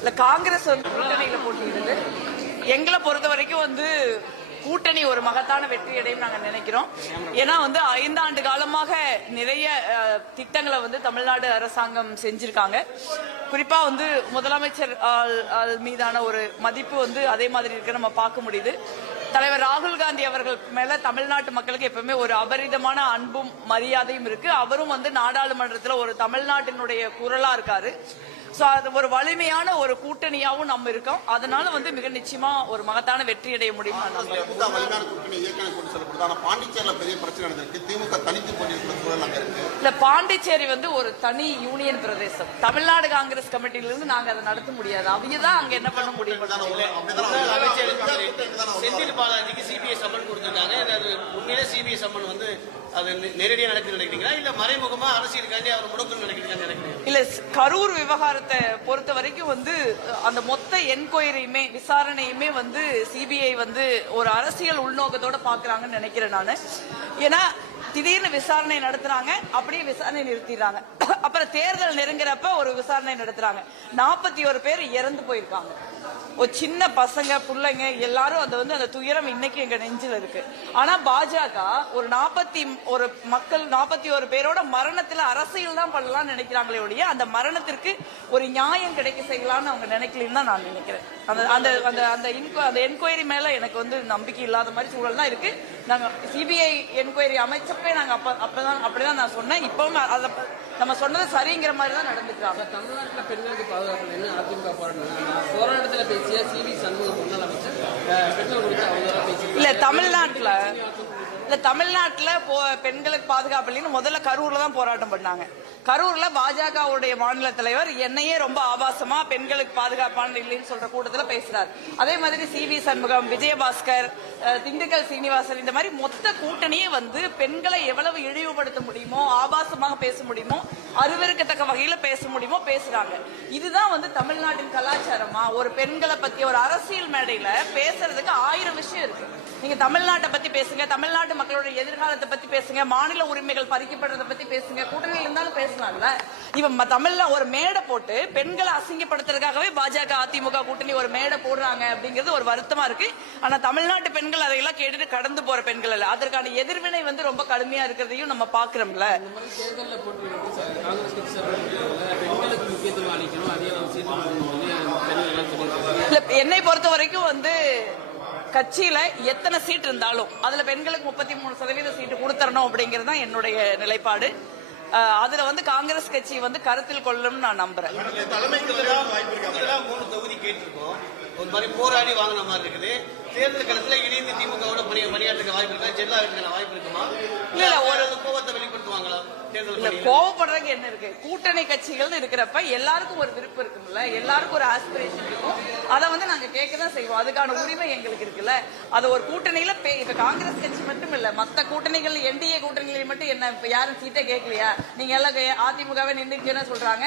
இல்ல காங்கிரஸ் வந்து கூட்டணியில போட்டியிடுது. எங்களை பொறுத்த வரைக்கும் வந்து கூட்டணி ஒரு மகத்தான வெற்றி அடையும் நாங்க நினைக்கிறோம். ஏன்னா வந்து 5 ஆண்டு காலமாக நிறைய திட்டங்களை வந்து தமிழ்நாடு அரசாங்கம் செஞ்சிருக்காங்க. குறிப்பா வந்து முதலமைச்சர் மீதான ஒரு மதிப்பு வந்து அதே மாதிரி இருக்க நம்ம பார்க்க முடியுது. தலைவர் ராகுல் காந்தி அவர்கள் மேல தமிழ்நாட்டு மக்களுக்கு எப்பவுமே ஒரு அபரிதமான அன்பும் மரியாதையும் இருக்கு. அவரும் வந்து நாடாளுமன்றத்தில் ஒரு தமிழ்நாட்டினுடைய குரலா இருக்காரு. சோ அது ஒரு வலிமையான ஒரு கூட்டணியாவும் நம்ம இருக்கோம். அதனால வந்து மிக நிச்சயமா ஒரு மகத்தான வெற்றி அடைய முடியும். இல்ல பாண்டிச்சேரி வந்து ஒரு தனி யூனியன் பிரதேசம். தமிழ்நாடு காங்கிரஸ் கமிட்டியிலிருந்து நாங்க அதை நடத்த முடியாது. அவங்கதான் அங்க என்ன பண்ண முடியும். செந்தில் பாலாஜிக்கு சிபிஐ சம்மன் கொடுத்திருக்காங்க. உண்மையிலே சிபிஐ சம்மன் வந்து அது நேரடியா நடக்குது நினைக்கிறீங்களா இல்ல மறைமுகமா அரசியலுக்காண்டி அவர் முடக்கம் நினைக்கிறீங்க? இல்ல கரூர் விவகாரத்தை பொறுத்த வரைக்கும் வந்து அந்த மொத்த என்கொயரியுமே விசாரணையுமே வந்து சிபிஐ வந்து ஒரு அரசியல் உள்நோக்கத்தோட பாக்குறாங்கன்னு நினைக்கிறேன் நானு. ஏன்னா திடீர்னு விசாரணை நடத்துறாங்க, அப்படியே விசாரணை நிறுத்திடுறாங்க. அப்புறம் தேர்தல் நெருங்குறப்ப ஒரு விசாரணை நடத்துறாங்க. 41 பேர் இறந்து போயிருக்காங்க. ஒரு சின்ன பசங்க பிள்ளைங்க எல்லாரும் அது வந்து அந்த துயரம் இன்னைக்கு எங்க நெஞ்சில் இருக்கு. ஆனா பாஜக ஒரு 41 பேரோட மரணத்துல அரசியல் தான் பண்ணலாம்னு நினைக்கிறாங்களே ஒழிய அந்த மரணத்திற்கு ஒரு நியாயம் கிடைக்க செய்யலாம்னு அவங்க நினைக்கலன்னு தான் நான் நினைக்கிறேன். அந்த என்கொயரி மேல எனக்கு வந்து நம்பிக்கை இல்லாத மாதிரி சூழல் தான் இருக்கு. நாங்க சிபிஐ என்கொயரி அமைச்சப்பே நாங்க அப்படிதான் நான் சொன்னேன். இப்பவும் நம்ம சொன்னது சரிங்கிற மாதிரி தான் நடந்துக்கிறாங்க. தமிழ்நாட்டில் பெண்களுக்கு பாதுகாப்பு அதிமுக போராட்டத்தில் பேசிய சிவி சண்முகம் முன்னாள் அமைச்சர் பெண்கள் குறித்து அவங்க பேசி இல்ல தமிழ்நாட்டுல பெண்களுக்கு பாதுகாப்பு இல்லைன்னு முதல்ல கரூர்ல தான் போராட்டம் பண்ணாங்க. கரூர்ல பாஜகவுடைய மாநில தலைவர் என்னையே ரொம்ப ஆபாசமா பெண்களுக்கு பாதுகாப்பான இல்லைன்னு சொல்ற கூட்டத்துல பேசுறாரு. அதே மாதிரி சிவி சண்முகம், விஜயபாஸ்கர், திண்டுக்கல் சீனிவாசன் இந்த மாதிரி மொத்த கூட்டணியே வந்து பெண்களை எவ்வளவு இழிவுபடுத்த முடியுமோ, ஆபாசமாக பேச முடியுமோ, அருவருக்கத்தக்க வகையில பேச முடியுமோ பேசுறாங்க. இதுதான் வந்து தமிழ்நாட்டின் கலாச்சாரமா? ஒரு பெண்களை பத்தி ஒரு அரசியல் மேடையில பேசுறதுக்கு 1000 விஷயம் இருக்கு. நீங்க தமிழ்நாட்டை பத்தி பேசுங்க, தமிழ்நாட்டு மக்களுடைய எதிர்காலத்தை பத்தி பேசுங்க, மாநில உரிமைகள் பறிக்கப்படுறத பத்தி பேசுங்க, கூட்டணியில் இருந்தாலும் பேசலாம்ல. இப்ப தமிழ்ல ஒரு மேடை போட்டு பெண்களை அசிங்கப்படுத்துறதுக்காகவே பாஜக அதிமுக கூட்டணி ஒரு மேடை போடுறாங்க அப்படிங்கிறது ஒரு வருத்தமா இருக்கு. ஆனா தமிழ்நாட்டு பெண்கள் அதையெல்லாம் கேட்டுட்டு கடந்து போற பெண்கள் அல்ல. அதற்கான எதிர்வினை வந்து ரொம்ப கடுமையா இருக்கிறதையும் நம்ம பாக்குறோம்ல. என்னை பொறுத்த வரைக்கும் வந்து கட்சியில எத்தனை சீட் இருந்தாலும் அதுல பெண்களுக்கு 33% சீட்டு கொடுத்தரணும் அப்படிங்கறது தான் என்னுடைய நிலைப்பாடு. அதுல வந்து காங்கிரஸ் கட்சி வந்து கருத்தில் கொள்ளும் நான் நம்புறேன். ஒரு மாதிரி போராடி வாங்கின மாதிரி இருக்குது. தேர்தல் களத்துல இணைந்து திமுகவோட பணியாற்றுக்க வாய்ப்பு இருக்கா? ஜெல்லா இருக்கிற வாய்ப்பு இருக்குமா? இல்ல ஒரு கோபத்தை வெளிப்படுத்துவாங்களா? கோவப்படுறதுக்கு என்ன இருக்கு? கூட்டணி கட்சிகள் இருக்கிறப்ப எல்லாருக்கும் ஒரு விருப்பம் இருக்குல்ல, எல்லாருக்கும் ஒரு ஆஸ்பிரேஷன் இருக்கும். அதை வந்து நாங்க கேட்கதான் செய்வோம். அதுக்கான உரிமை எங்களுக்கு இருக்குல்ல. அது ஒரு கூட்டணியில இப்ப காங்கிரஸ் கட்சி மட்டும் இல்ல, மத்த கூட்டணிகள் என்டிஏ கூட்டணிகளில் மட்டும் என்ன யாரும் சீட்டை கேட்கலையா? நீங்க எல்லாம் அதிமுகவை நின்றுச்சுன்னு சொல்றாங்க.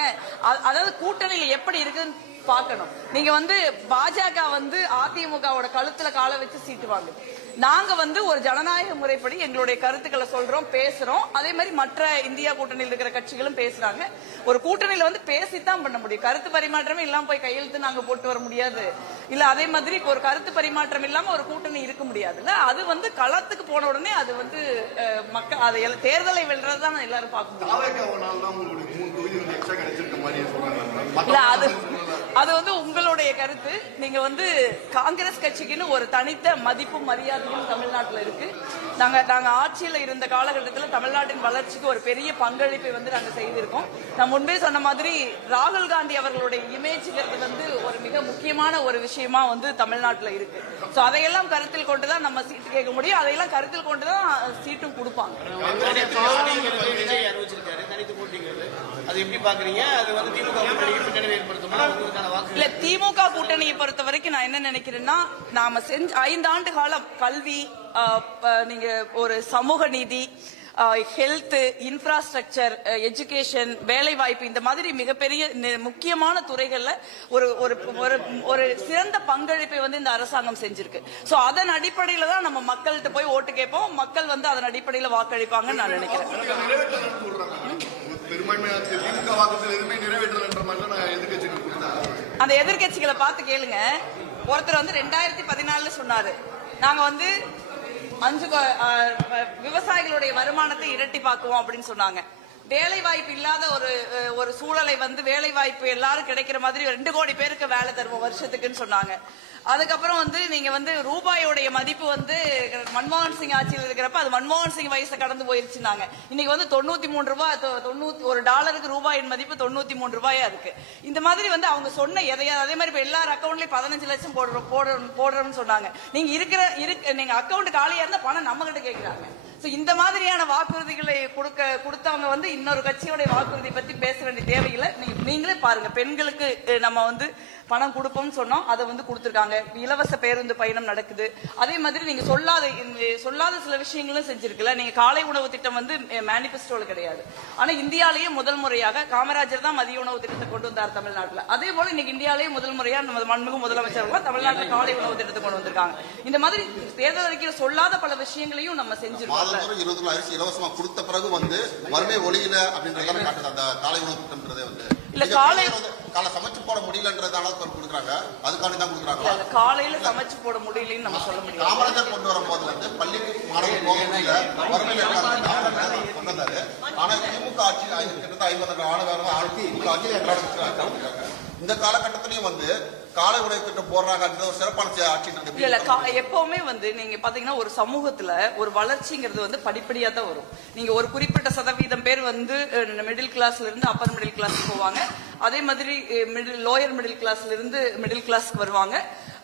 அதாவது கூட்டணியில எப்படி இருக்குன்னு பார்க்கணும். நீங்க வந்து பாஜக வந்து அதிமுகவோட கழுத்துல காலை வச்சு சீட்டு வாங்குது. நாங்க வந்து ஒரு ஜனநாயக முறைப்படி எங்களுடைய கருத்துக்களை சொல்றோம், பேசுறோம். அதே மாதிரி மற்ற இந்தியா கூட்டணியில் இருக்கிற கட்சிகளும் பேசுறாங்க. ஒரு கூட்டணியில வந்து பேசித்தான் பண்ண முடியும். கருத்து பரிமாற்றமே இல்லாம போய் கையெழுத்து நாங்க போட்டு வர முடியாது இல்ல. அதே மாதிரி ஒரு கருத்து பரிமாற்றம் இல்லாம ஒரு கூட்டணி இருக்க முடியாதுல்ல. அது வந்து களத்துக்கு போன உடனே அது வந்து மக்கள் அதை தேர்தலை வெல்றதுதான் எல்லாரும் பார்க்க முடியும். அது வந்து உங்களுடைய கருத்து. நீங்க வந்து காங்கிரஸ் கட்சிக்குன்னு ஒரு தனித்த மதிப்பும் மரியாதையும் தமிழ்நாட்டில் இருக்கு. நாங்க ஆட்சியில் இருந்த காலகட்டத்தில் தமிழ்நாட்டின் வளர்ச்சிக்கு ஒரு பெரிய பங்களிப்பை வந்து நாங்க செய்திருக்கோம். நான் முன்பே சொன்ன மாதிரி ராகுல் காந்தி அவர்களுடைய இமேஜ்ங்கிறது வந்து ஒரு மிக முக்கியமான ஒரு விஷயமா வந்து தமிழ்நாட்டில் இருக்கு. சோ அதையெல்லாம் கருத்தில் கொண்டுதான் நம்ம சீட்டு கேட்க முடியும். அதையெல்லாம் கருத்தில் கொண்டுதான் சீட்டும் கொடுப்பாங்க. இல்ல திமுக கூட்டணியை பொறுத்த வரைக்கும் நான் என்ன நினைக்கிறேன்னா, நாம செஞ்ச 5 ஆண்டு காலம் கல்வி, நீங்க ஒரு சமூக நீதி, ஹெல்த், இன்ஃப்ராஸ்ட்ரக்சர், எஜுகேஷன், வேலை வாய்ப்பு, இந்த மாதிரி மிகப்பெரிய முக்கியமான துறைகள்ல ஒரு சிறந்த பங்களிப்பை வந்து இந்த அரசாங்கம் செஞ்சிருக்கு. சோ அதன் அடிப்படையில தான் நம்ம மக்கள்கிட்ட போய் ஓட்டு கேட்போம். மக்கள் வந்து அதன் அடிப்படையில வாக்களிப்பாங்கன்னு நான் நினைக்கிறேன். அந்த எதிர்கட்சிகளை பார்த்து கேளுங்க. ஒருத்தர் வந்து 2014 சொன்னாரு, நாங்க வந்து விவசாயிகளுடைய வருமானத்தை இரட்டிப்பாக்குவோம் அப்படின்னு சொன்னாங்க. வேலை வாய்ப்பு இல்லாத ஒரு சூழலை வந்து வேலை வாய்ப்பு எல்லாரும் கிடைக்கிற மாதிரி 2 கோடி பேருக்கு வேலை தருவோம் வருஷத்துக்குன்னு சொன்னாங்க. அதுக்கப்புறம் வந்து நீங்க வந்து ரூபாயோடைய மதிப்பு வந்து மன்மோகன் சிங் ஆட்சியில் இருக்கிறப்ப அது மன்மோகன் சிங் வயசை கடந்து போயிருச்சுனாங்க. இன்னைக்கு வந்து 93 ரூபாய், $1 ரூபாயின் மதிப்பு 93 ரூபாயா இருக்கு. இந்த மாதிரி வந்து அவங்க சொன்ன எதையாவது அதே மாதிரி இப்ப எல்லார் அக்கௌண்ட்லயும் 15 லட்சம் போடுறோம்னு சொன்னாங்க. நீங்க அக்கௌண்ட் காலியா இருந்தா பணம் நம்ம கிட்ட கேட்கிறாங்க. இந்த மாதிரியான வாக்குறுதிகளை கொடுத்தவங்க வந்து இன்னொரு கட்சியோட வாக்குறுதி பத்தி பேச வேண்டிய தேவையில்லை. நீங்களே பாருங்க, பெண்களுக்கு நம்ம வந்து பணம் கொடுப்போம்னு சொன்னோம், அதை வந்து கொடுத்திருக்காங்க. இலவச பேருந்து பயணம் நடக்குது. அதே மாதிரி நீங்க சொல்லாத சில விஷயங்களும் செஞ்சிருக்கல. நீங்க காலை உணவு திட்டம் வந்து மேனிபெஸ்டோல கிடையாது. ஆனா இந்தியாலேயே முதல் முறையாக காமராஜர் தான் மதிய உணவு திட்டத்தை கொண்டு வந்தார் தமிழ்நாட்டில். அதே போல இன்னைக்கு இந்தியாலேயே முதல் முறையா நம்ம மண்மிகு முதலமைச்சர்கள் தமிழ்நாட்டில் காலை உணவு திட்டத்தை கொண்டு வந்திருக்காங்க. இந்த மாதிரி தேர்தல் அறிக்கையில் சொல்லாத பல விஷயங்களையும் நம்ம செஞ்சிருக்கோம். 20 அரிசி இலவசமா கொடுத்த பிறகு வந்து வறுமை ஒளியில அப்படின்றத காட்டுது அந்த காலை உணவு திட்டம்ன்றதே வந்து இல்ல. காலை சமைச்சு போட முடியலன்றதால கொடுக்குறாங்க, அதுக்காண்டி தான் கொடுக்குறாங்க. காலையில சமைச்சு போட முடியலன்னு நம்ம சொல்ல முடியும். காமராஜர் கொண்டு வரும்போது வந்து பள்ளிக்கு மாணவர்கள் போக முடியல, வறுமையில இருக்காங்க கொண்டாரு. ஆனா திமுக ஆட்சி 50 ஆண்டு இந்த காலகட்டத்திலயும் வந்து காலை உணவு திட்டம் போடுறாங்க. ஒரு சிறப்பான ஆட்சி இல்ல. எப்பவுமே வந்து நீங்க பாத்தீங்கன்னா ஒரு சமூகத்துல ஒரு வளர்ச்சிங்கிறது வந்து படிப்படியா தான் வரும். நீங்க ஒரு குறிப்பிட்ட சதவீதம் பேர் வந்து மிடில் கிளாஸ்ல இருந்து அப்பர் மிடில் கிளாஸ் போவாங்க. அதே மாதிரி லோயர் மிடில் கிளாஸ்ல இருந்து மிடில் கிளாஸ்க்கு வருவாங்க.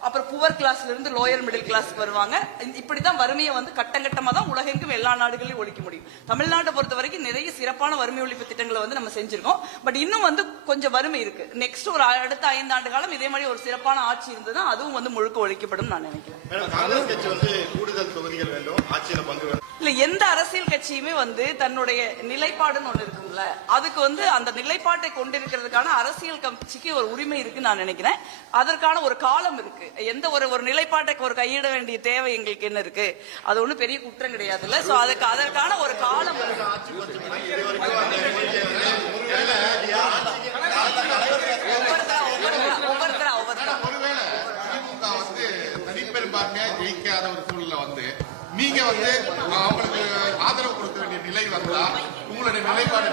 அப்புறம் புவர் கிளாஸ்ல இருந்து லோயர் மிடில் கிளாஸ்க்கு வருவாங்க. இப்படிதான் வறுமையை வந்து கட்டங்கட்டமா தான் உலகெங்கும் எல்லா நாடுகளையும் ஒழிக்க முடியும். தமிழ்நாட்டை பொறுத்த வரைக்கும் நிறைய சிறப்பான வறுமை ஒழிப்பு திட்டங்களை வந்து நம்ம செஞ்சிருக்கோம். பட் இன்னும் வந்து கொஞ்சம் வறுமை இருக்கு. நெக்ஸ்ட் ஒரு அடுத்த 5 ஆண்டு காலம் இதே மாதிரி ஒரு சிறப்பான ஆட்சி இருந்ததுன்னா அதுவும் வந்து முழுக்க ஒழிக்கப்படும் நான் நினைக்கிறேன். இல்ல, எந்த அரசியல் கட்சியுமே வந்து தன்னுடைய நிலைப்பாடுன்னு ஒண்ணு இருக்கும்ல, அதுக்கு வந்து அந்த நிலைப்பாட்டை கொண்டிருக்கிறதுக்கான அரசியல் கட்சிக்கு ஒரு உரிமை இருக்குன்னு நான் நினைக்கிறேன். அதற்கான ஒரு காலம் இருக்கு. எந்த ஒரு நிலைப்பாட்டுக்கு ஒரு கையிட வேண்டிய தேவை எங்களுக்கு என்ன இருக்கு? அது ஒண்ணு பெரிய குற்றம் கிடையாது இல்ல. சோ அதற்கான ஒரு காலம் இருக்கு. ஜெயிக்காத ஒரு சூழ்நிலை வந்து நீங்க வந்து அவங்களுக்கு ஆதரவு கொடுக்க வேண்டிய நிலை வந்தா உங்களுடைய நிலைப்பாடு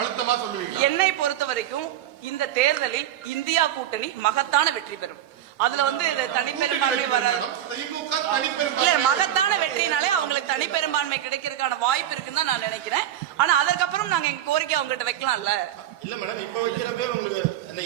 அழுத்தமா சொல்லுவீங்க? என்னை பொறுத்த வரைக்கும் இந்த தேர்தலில் இந்தியா கூட்டணி மகத்தான வெற்றி பெறும். அதுல வந்து தனிப்பெரும்பான்மை வராது. இல்ல, மகத்தான வெற்றினாலே அவங்களுக்கு தனிப்பெரும்பான்மை கிடைக்கிறதுக்கான வாய்ப்பு இருக்குன்னு தான் நான் நினைக்கிறேன். ஆனா அதற்கப்புறம் நாங்க எங்க கோரிக்கை அவங்க கிட்ட வைக்கலாம்ல. இல்ல மேடம், இப்ப வைக்கிறப்ப உங்களுக்கு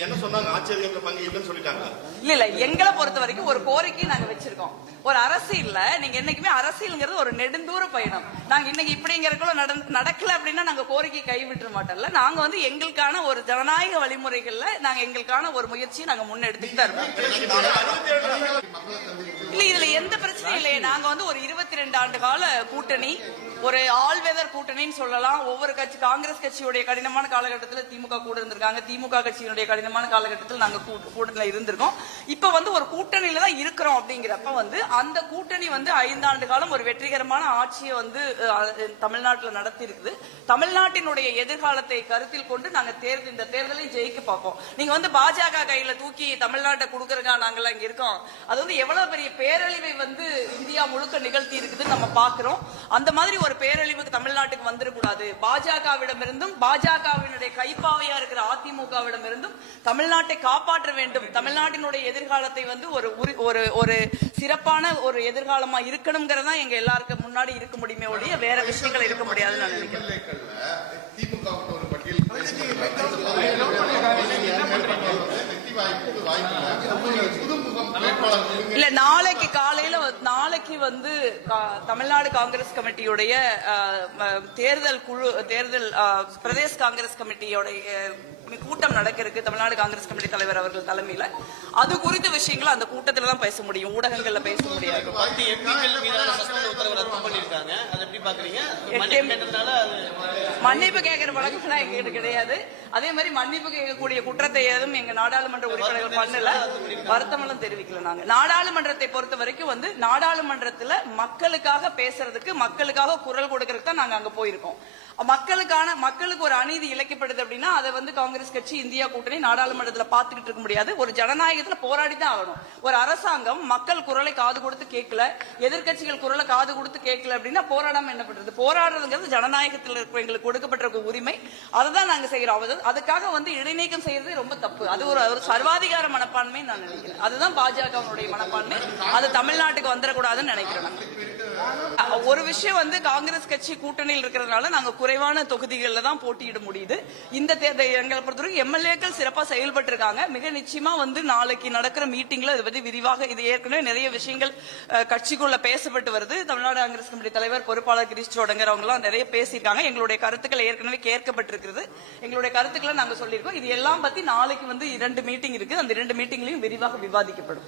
என்ன சொன்னாங்க? ஆச்சரியத்துல பங்கு இல்லைன்னு சொல்லிட்டாங்க. இல்ல, எங்களை பொறுத்த வரைக்கும் ஒரு கோரிக்கை நாங்க வச்சிருக்கோம். ஒரு அரசியல்ல நீங்க என்னைக்குமே அரசியல்ங்கிறது ஒரு நெடுந்தூர பயணம். நாங்க இன்னைக்கு இப்படிங்கிறதுக்குள்ள நடக்கல அப்படின்னா நாங்க கோரிக்கை கைவிட்டுற மாட்டோம்ல. நாங்க வந்து எங்களுக்கான ஒரு ஜனநாயக வழிமுறைகள்ல நாங்க எங்களுக்கான ஒரு முயற்சியை நாங்க முன்னெடுத்துட்டு தான் இருக்கோம். இல்ல, இதுல எந்த பிரச்சனையும் இல்லையே. நாங்க வந்து ஒரு 22 ஆண்டு கால கூட்டணி, ஒரு ஆல் வெதர் கூட்டணின்னு சொல்லலாம். ஒவ்வொரு கட்சி, காங்கிரஸ் கட்சியுடைய கடினமான காலகட்டத்தில் திமுக கூட இருந்திருக்காங்க, திமுக கட்சியினுடைய கடினமான காலகட்டத்தில் நாங்க கூட்டணியில இருந்திருக்கோம். இப்ப வந்து ஒரு கூட்டணியில தான் இருக்கிறோம். அப்படிங்கிறப்ப வந்து அந்த கூட்டணி வந்து 5 ஆண்டு காலம் ஒரு வெற்றிகரமான ஆட்சியை வந்து தமிழ்நாட்டில் நடத்தி இருக்குது. தமிழ்நாட்டினுடைய எதிர்காலத்தை கருத்தில் கொண்டு நாங்க இந்த தேர்தலை ஜெயிக்க பார்ப்போம். நீங்க வந்து பாஜக கையில தூக்கி தமிழ்நாட்டை கொடுக்கறதுக்கா நாங்கெல்லாம் இங்க இருக்கோம். அது வந்து எவ்வளவு பெரிய பேரழிவை வந்து இந்தியா முழுக்க நிகழ்த்தி இருக்குதுன்னு நம்ம பாக்குறோம். அந்த மாதிரி ஒரு பேரழிவுக்கு தமிழ்நாட்டுக்கு வந்துடக்கூடாது. பாஜகவிடமிருந்தும் பாஜகவினுடைய கைப்பாவையா இருக்கிற அதிமுகவிடமிருந்தும் தமிழ்நாட்டை காப்பாற்ற வேண்டும். தமிழ்நாட்டினுடைய எதிர்காலத்தை வந்து ஒரு சிறப்பான ஒரு எதிர்காலமா இருக்கணுங்கிறதா எங்க எல்லாருக்கும் முன்னாடி இருக்க முடியுமே ஒழிய வேற விஷயங்கள் இருக்க முடியாதுன்னு நான் நினைக்கிறேன். இல்ல, நாளைக்கு வந்து தமிழ்நாடு காங்கிரஸ் கமிட்டியுடைய தேர்தல் பிரதேச காங்கிரஸ் கமிட்டியோடைய கூட்டம் நடக்க இருக்கு. தமிழ்நாடு காங்கிரஸ் கமிட்டி தலைவர் அவர்கள் தலைமையில அது குறித்த விஷயங்கள் அந்த கூட்டத்துல தான் பேச முடியும், ஊடகங்கள்ல பேச முடியாது. மன்னிப்பு கேட்கிற வழக்கம்லாம் எங்கிட்ட கிடையாது. அதே மாதிரி மன்னிப்பு கேட்கக்கூடிய குற்றத்தை ஏதும் எங்க நாடாளுமன்ற உறுப்பினர்கள் பண்ணல, வருத்தமெல்லாம் தெரிவிக்கல. நாங்க நாடாளுமன்றத்தை பொறுத்த வரைக்கும் வந்து நாடாளுமன்றத்துல மக்களுக்காக பேசுறதுக்கு, மக்களுக்காக குரல் கொடுக்கறதுக்கு தான் நாங்க அங்க போயிருக்கோம். மக்களுக்கு ஒரு அநீதி இழைக்கப்படுது அப்படின்னா அதை வந்து காங்கிரஸ் கட்சி, இந்தியா கூட்டணி நாடாளுமன்றத்துல பாத்துக்கிட்டு இருக்க முடியாது. ஒரு ஜனநாயகத்துல போராடி தான் ஆகணும். ஒரு அரசாங்கம் மக்கள் குரலை காது கொடுத்து கேட்கல, எதிர்கட்சிகள் குரலை காது கொடுத்து கேட்கல அப்படின்னா போராடாம என்ன பண்றது? போராடுறதுங்கிறது ஜனநாயகத்தில் இருக்கிறவங்களுக்கு கொடுக்கப்பட்டிருக்க உரிமை. அதுதான் நாங்க செய்யறோம். அதுக்காக வந்து இடைநீக்கம் செய்யறது ரொம்ப தப்பு. அது ஒரு சர்வாதிகார மனப்பான்மை நான் நினைக்கிறேன். அதுதான் பாஜகவுடைய மனப்பான்மை. அது தமிழ்நாட்டுக்கு வந்துடக்கூடாதுன்னு நினைக்கிறேன். ஒரு விஷயம் வந்து காங்கிரஸ் கட்சி கூட்டணியில் இருக்கிறதுனால நாங்க குறைவான தொகுதிகளில் தான் போட்டியிட முடியுது. இந்த தேர்தல் எங்களை பொறுத்தவரைக்கும் எம்எல்ஏக்கள் சிறப்பா செயல்பட்டு இருக்காங்க. மிக நிச்சயமா வந்து நாளைக்கு நடக்கிற மீட்டிங்ல இதை பத்தி விரிவாக, இது ஏற்கனவே நிறைய விஷயங்கள் கட்சிக்குள்ள பேசப்பட்டு வருது. தமிழ்நாடு காங்கிரஸ் கமிட்டி தலைவர் பொறுப்பாளர் கிரீஷ் சோடங்கர் அவங்க எல்லாம் நிறைய பேசியிருக்காங்க. எங்களுடைய கருத்துக்கள் ஏற்கனவே கேட்கப்பட்டிருக்கிறது. எங்களுடைய கருத்துக்களை நாங்க சொல்லியிருக்கோம். இது எல்லாம் பத்தி நாளைக்கு வந்து 2 மீட்டிங் இருக்கு. அந்த 2 மீட்டிங்லயும் விரிவாக விவாதிக்கப்படும்.